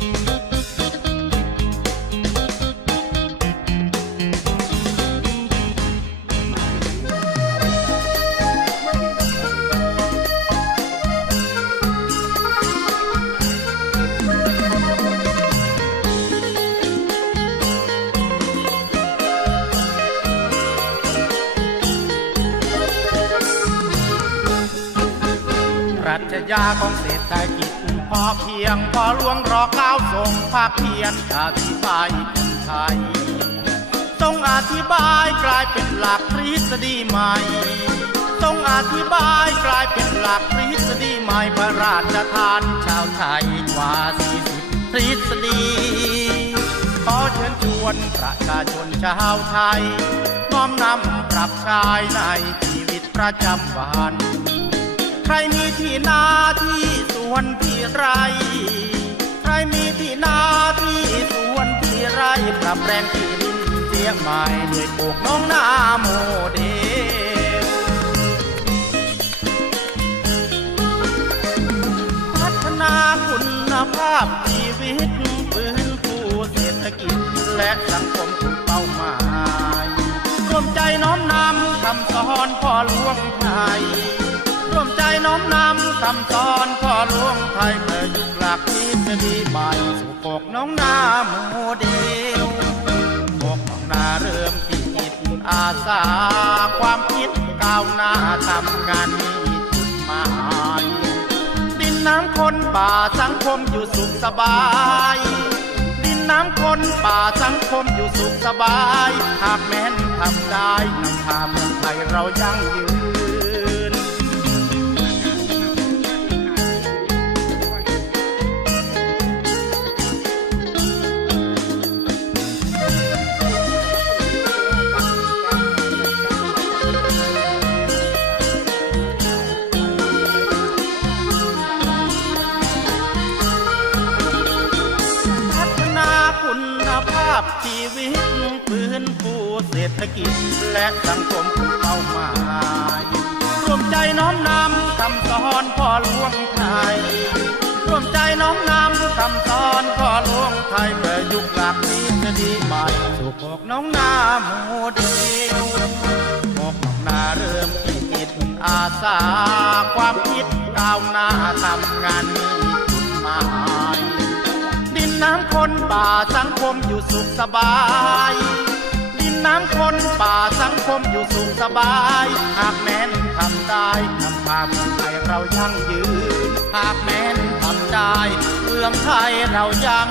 Bye. รัชญาของเศรษฐกิจพอเพียงพอหลวงรอเก้าทรงภาคเพียรอธิบายคนไทยต้องอธิบายกลายเป็นหลักทฤษฎีใหม่ต้องอธิบายกลายเป็นหลักทฤษฎีใหม่พระราชทานชาวไทยกว่า40ทฤษฎีขอเชิญชวนประชาชนชาวไทยน้อมนำปรับใช้ในชีวิตประจำวัน ใครมีที่นาที่สวนที่ไร ใครมีที่นาที่สวนที่ไรปรับแปลงที่ดินเสียงใหม่ด้วยปลูกน้องนาโมเดลพัฒนาคุณภาพชีวิตฟื้นฟูเศรษฐกิจและสังคมเป้าหมายร่วมใจน้อมนำคำสอนพ่อหลวงไทย ร่วมใจน้อมนำคำสอนพ่อหลวงไทยประยุกต์หลักทฤษฎีใหม่สู่ปกน้องนาโมเดลปกน้องนาเริ่มที่จิตอาสาความคิดก้าวหน้าทำงานมีจุดหมายดินน้ำคนป่าสังคมอยู่สุขสบายดินน้ำคนป่าสังคมอยู่สุขสบาย หากแม้นทำได้นำพาเมืองไทยเรายั่งยืน พชีวิตฟื้นฟูเศรษฐกิจ และสังคมเป้าหมายร่วมใจน้อมนำคำสอนพ่อหลวงไทยร่วมใจน้อมนำคำสอนพ่อหลวงไทยประยุกต์หลักทฤษฎีใหม่สู่พวกน้องนาโมเดลพวกน้องนาเริ่มที่จิตอาสาความคิดก้าวหน้าทำงานมีจุดหมาย ป่าสังคมอยู่สุขสบายดินน้ำคนป่าสังคมอยู่สุขสบาย หากแม้นทำได้นำพาเมืองไทยเรายั่งยืน หากแม้นทำได้เมืองไทยเรายั่ง